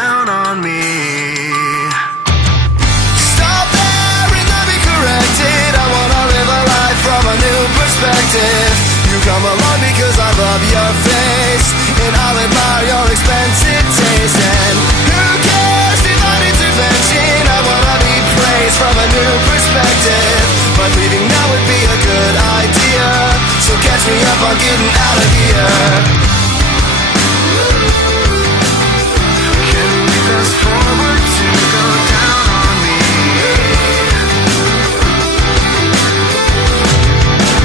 down on me. Stop there and let me correct it. I wanna live a life from a new perspective. You come along because I love your face, and I'll admire your expensive taste. And who cares, divine intervention? I wanna be praised from a new perspective, but leaving now would be a good idea. So catch me up on getting out of here. Can we fast forward to go down on me?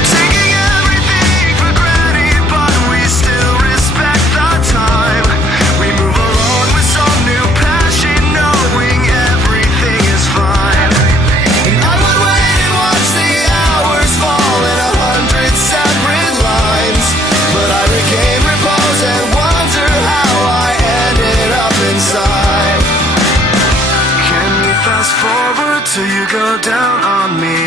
Taking everything for granted, but we still respect the time. We move along with some new passion, knowing everything is fine. And I would wait and watch the hours fall in 100 separate lines, but I regain repose and wonder how I ended up inside. Can we fast forward till you go down on me?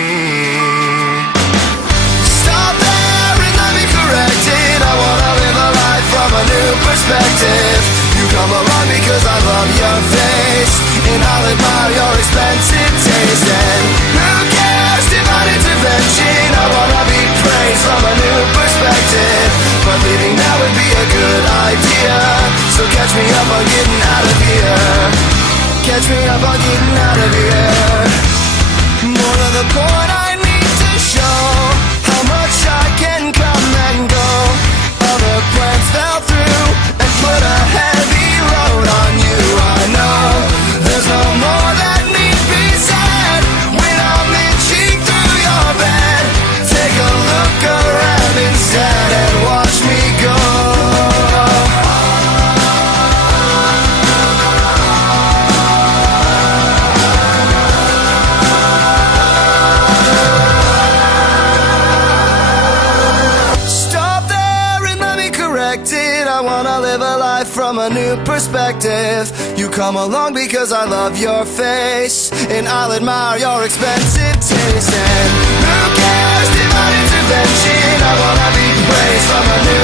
Stop there and let me correct it. I wanna live a life from a new perspective. You come along because I love your face, and I'll admire your expensive taste. And who cares, divine intervention? I wanna be praised from a new perspective, but leaving now would be a good idea. So catch me up on getting out of here. Catch me up on getting out of here. More to the point, I need to show how much I can come and go. Other plans fell through and put a heavy load on you. I know there's no more that need be said when I'm itching through your bed. Take a look around instead and watch me go. Stop there and let me correct it. I wanna live a life from a new perspective. You come along because I love your face, and I'll admire your expensive taste. And who cares, divine intervention? I wanna be praised from a new